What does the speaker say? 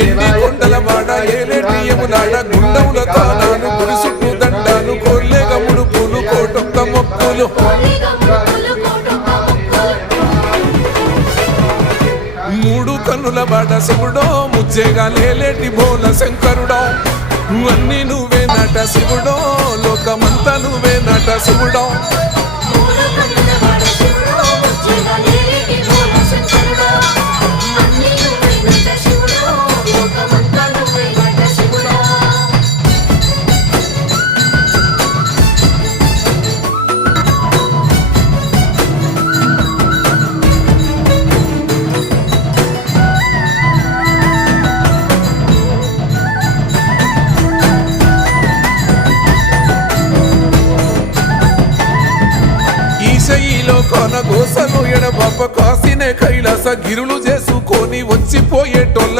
ఎండి కొండల వాడ ఏలేటి యములాడ గుండముల తానాలు గుడి చుట్టూ దండాలు కోల్లేగ ముడుపులు కోటొక్క మొక్కులు మూడు కన్నుల బాట శివుడో ముజ్జేగా లేలేటి బోల శంకరుడో అన్ని నువ్వే నట శివుడో లోకమంతా నువ్వే నట శివుడో ఈశయిలో కొనగోసలు ఎడబాప కాసినే కైలాస గిరులు చేసుకొని వచ్చిపోయేటోళ్ళ